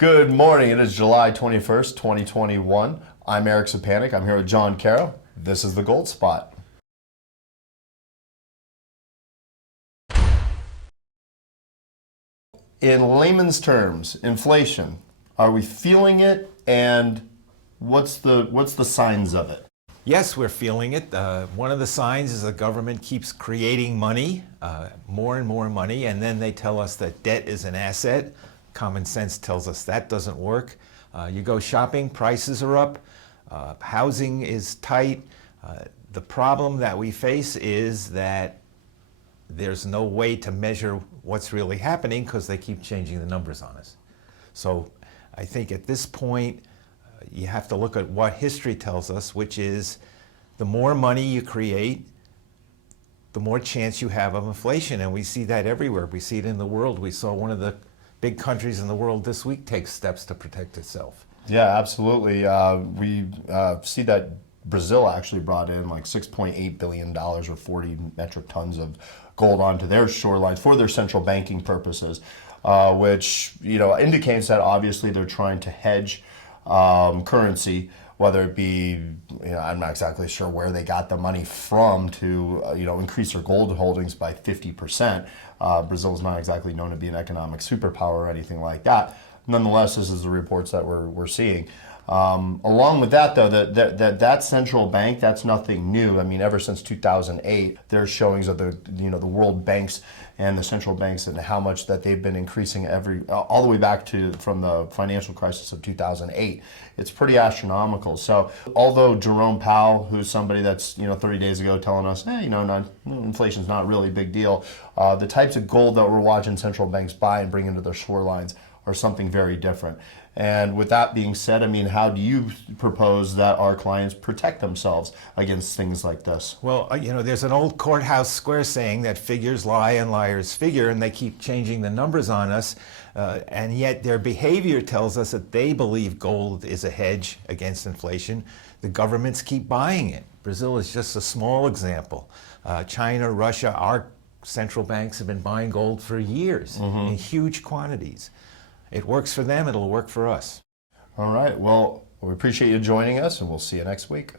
Good morning. It is July 21st, 2021. I'm Eric Sepanek. I'm here with John Karow. This is the Gold Spot. In layman's terms, inflation. Are we feeling it, and what's the signs of it? Yes, we're feeling it. One of the signs is the government keeps creating money, more and more money, and then they tell us that debt is an asset. Common sense tells us that doesn't work. You go shopping, prices are up, housing is tight. The problem that we face is that there's no way to measure what's really happening because they keep changing the numbers on us. So I think at this point, you have to look at what history tells us, which is the more money you create, the more chance you have of inflation. And we see that everywhere. We see it in the world. We saw one of the big countries in the world this week take steps to protect itself. Yeah, absolutely. We see that Brazil actually brought in like $6.8 billion or 40 metric tons of gold onto their shorelines for their central banking purposes, which indicates that obviously they're trying to hedge currency, whether it be, I'm not exactly sure where they got the money from to, increase their gold holdings by 50%. Brazil is not exactly known to be an economic superpower or anything like that. Nonetheless, this is the reports that we're seeing. Along with that, though, that central bank, that's nothing new. I mean, ever since 2008, there's showings of the world banks and the central banks and how much that they've been increasing all the way back to from the financial crisis of 2008. It's pretty astronomical. So, although Jerome Powell, who's somebody that's 30 days ago telling us, hey, inflation's not really a big deal, the types of gold that we're watching central banks buy and bring into their shorelines are something very different. And with that being said, I mean, how do you propose that our clients protect themselves against things like this? Well, there's an old courthouse square saying that figures lie and liars figure, and they keep changing the numbers on us. And yet their behavior tells us that they believe gold is a hedge against inflation. The governments keep buying it. Brazil is just a small example. China, Russia, our central banks have been buying gold for years in huge quantities. It works for them, it'll work for us. All right. Well, we appreciate you joining us, and we'll see you next week.